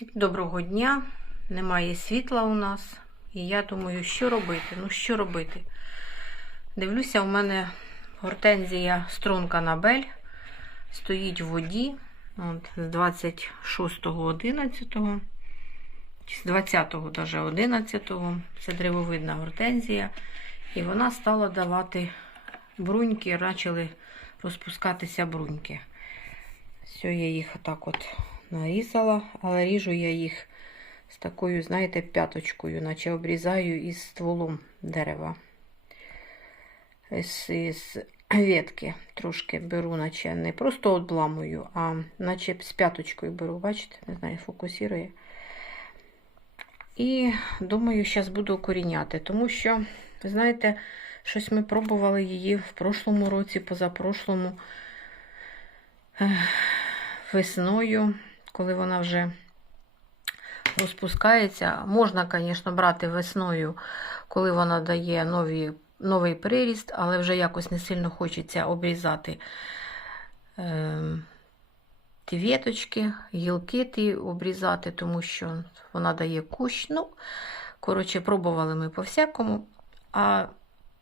Всім доброго дня. Немає світла у нас. І я думаю, що робити? Ну, що робити? Дивлюся, у мене гортензія струнка Набель стоїть в воді. От, з 26.11. Чи з 20-го, даже 11-го. Це древовидна гортензія. І вона стала давати бруньки, почали розпускатися бруньки. Все, я їх отак от нарізала, але ріжу я їх з такою, знаєте, п'яточкою, наче обрізаю із стволом дерева. З, із ветки трошки беру, наче не просто обламую, а наче з п'яточкою беру, бачите, не знаю, фокусує. І думаю, зараз буду укоріняти, тому що, знаєте, щось ми пробували її в прошлому році, позапрошлому весною, коли вона вже розпускається. Можна, звісно, брати весною, коли вона дає нові, новий приріст, але вже якось не сильно хочеться обрізати е, ті віточки, гілки ті обрізати, тому що вона дає кущ. Ну, коротше, пробували ми по-всякому. А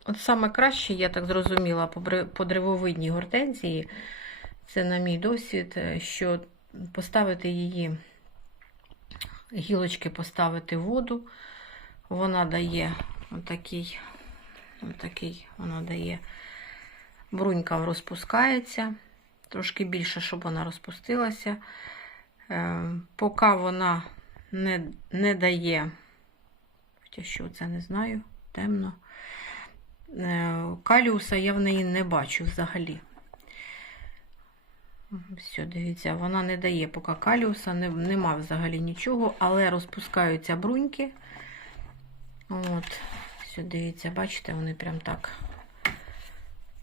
от саме краще, я так зрозуміла, по, древовидній гортензії, це, на мій досвід, що поставити її, гілочки поставити воду, вона дає отакий, отакий вона дає, брунька розпускається, трошки більше, щоб вона розпустилася. Е, поки вона не, не дає, хоча що це не знаю, темно. Е, каліуса я в неї не бачу взагалі. Все, дивіться, вона не дає поки каліуса, не, нема взагалі нічого, але розпускаються бруньки. От, все, дивіться, бачите, вони прям так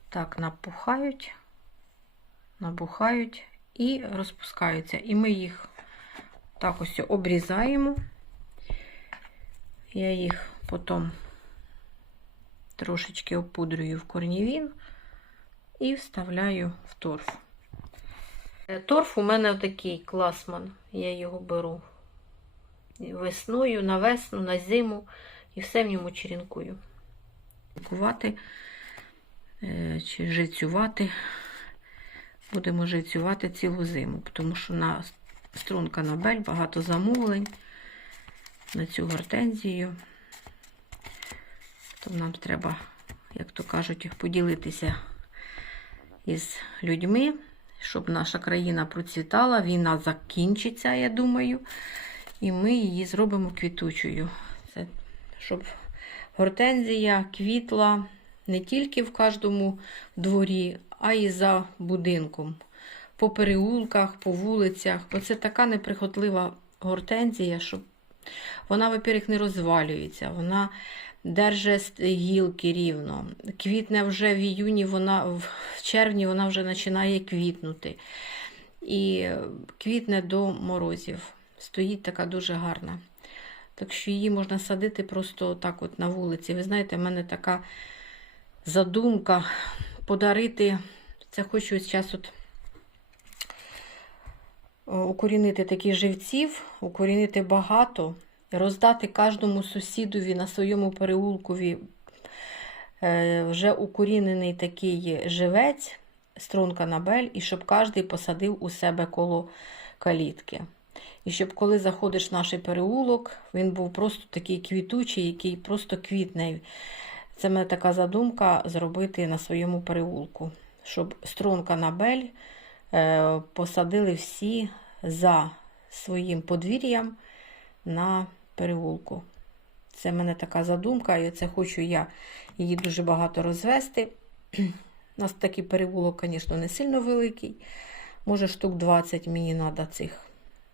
так напухають, набухають і розпускаються. І ми їх так ось обрізаємо. Я їх потім трошечки опудрюю в корнівін і вставляю в торф. Торф у мене такий класман. Я його беру весною, на весну, на зиму і все в ньому черенкую. Кувати чи жицювати. Будемо жицювати цілу зиму, тому що на струнка Нобель багато замовлень на цю гортензію. То нам треба, як то кажуть, поділитися із людьми щоб наша країна процвітала, війна закінчиться, я думаю, і ми її зробимо квітучою. Це щоб гортензія квітла не тільки в кожному дворі, а й за будинком, по переулках, по вулицях. Оце така неприхотлива гортензія, що вона, во-первых, не розвалюється. вона держи гілки рівно. Квітне вже в іюні, вона, в червні вона вже починає квітнути. І квітне до морозів. Стоїть така дуже гарна. Так що її можна садити просто так от на вулиці. Ви знаєте, в мене така задумка подарити. Це хочу зараз от укорінити таких живців, укорінити багато роздати кожному сусідові на своєму переулкові е, вже укорінений такий живець, струнка набель, і щоб кожен посадив у себе коло калітки. І щоб коли заходиш в наш переулок, він був просто такий квітучий, який просто квітне. Це мене така задумка зробити на своєму переулку, щоб струнка набель е, посадили всі за своїм подвір'ям на переулку. Це в мене така задумка, і це хочу я її дуже багато розвести. У нас такий переулок, звісно, не сильно великий. Може, штук 20 мені треба цих,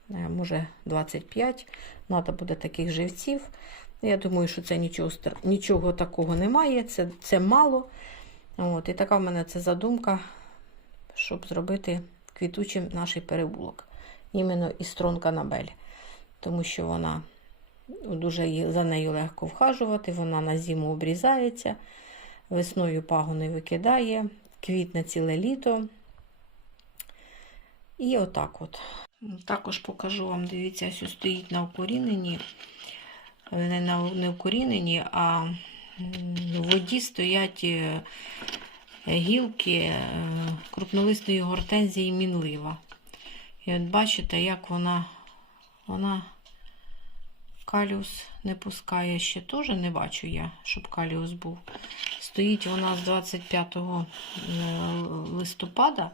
е, може 25. Треба буде таких живців. Я думаю, що це нічого нічого такого немає, це це мало. От, І така в мене це задумка, щоб зробити квітучим наш переулок. Іменно із стронка Набель. Тому що вона дуже за нею легко вхажувати, вона на зиму обрізається, весною пагони викидає, квітне ціле літо. І отак от. Також покажу вам, дивіться, ось стоїть на укоріненні, е, не на не укоріненні, а в воді стоять е, гілки е, крупнолистої гортензії мінлива. І от бачите, як вона, вона каліус не пускає ще теж не бачу я, щоб каліус був. Стоїть вона з 25 е, листопада,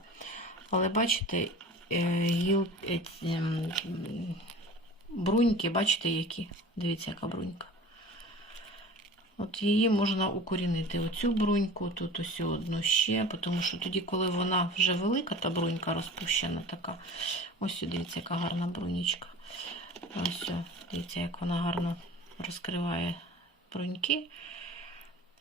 але бачите, е, гіл, е, ем, бруньки, бачите, які? Дивіться, яка брунька. От її можна укорінити. Оцю бруньку, тут ось одну ще, тому що тоді, коли вона вже велика, та брунька розпущена така. Ось дивіться, яка гарна брунічка. Ось, дивіться, як вона гарно розкриває бруньки.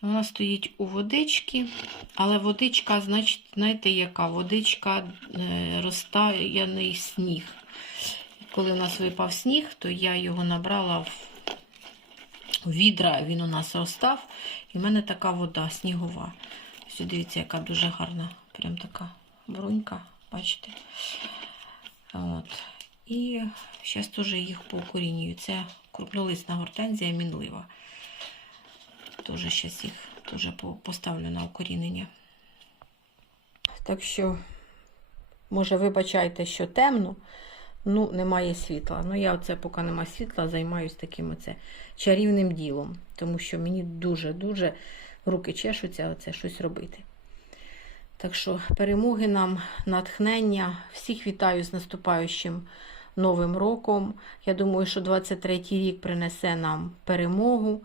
Вона стоїть у водичці, але водичка, значить, знаєте, яка? Водичка е, розтаяний сніг. Коли у нас випав сніг, то я його набрала в відра, він у нас розстав, і в мене така вода снігова. Ось дивіться, яка дуже гарна, прям така брунька, бачите? От. І зараз теж їх поукорінюю. Це крупнолисна гортензія мінлива. Теж зараз їх теж поставлю на укорінення. Так що, може, вибачайте, що темно, ну, немає світла. Ну, я оце, поки немає світла, займаюся таким оце чарівним ділом, тому що мені дуже-дуже руки чешуться оце щось робити. Так що перемоги нам, натхнення. Всіх вітаю з наступаючим Новим роком. Я думаю, що 23-й рік принесе нам перемогу.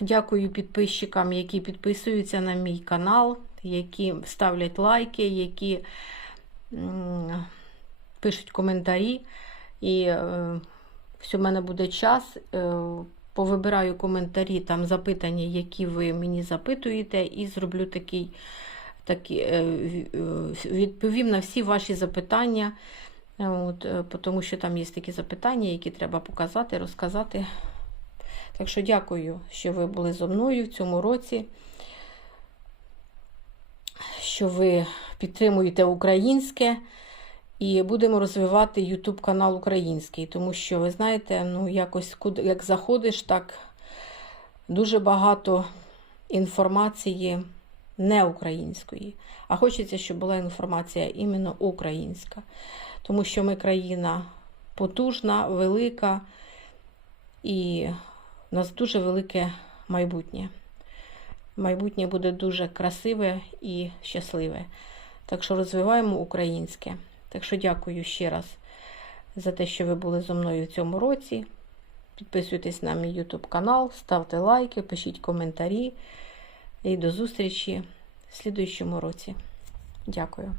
Дякую підписчикам, які підписуються на мій канал, які ставлять лайки, які пишуть коментарі. І все, в мене буде час. Е, повибираю коментарі, там запитання, які ви мені запитуєте, і зроблю такий, такий е, е, відповім на всі ваші запитання. Е, От, тому що там є такі запитання, які треба показати, розказати. Так що дякую, що ви були зо мною в цьому році, що ви підтримуєте українське. І будемо розвивати YouTube канал український, тому що, ви знаєте, ну якось куди як заходиш, так дуже багато інформації не української. А хочеться, щоб була інформація іменно українська. Тому що ми країна потужна, велика, і в нас дуже велике майбутнє. Майбутнє буде дуже красиве і щасливе. Так що розвиваємо українське. Так що дякую ще раз за те, що ви були зі мною в цьому році. Підписуйтесь на мій YouTube канал, ставте лайки, пишіть коментарі. І до зустрічі в слідуючому році. Дякую.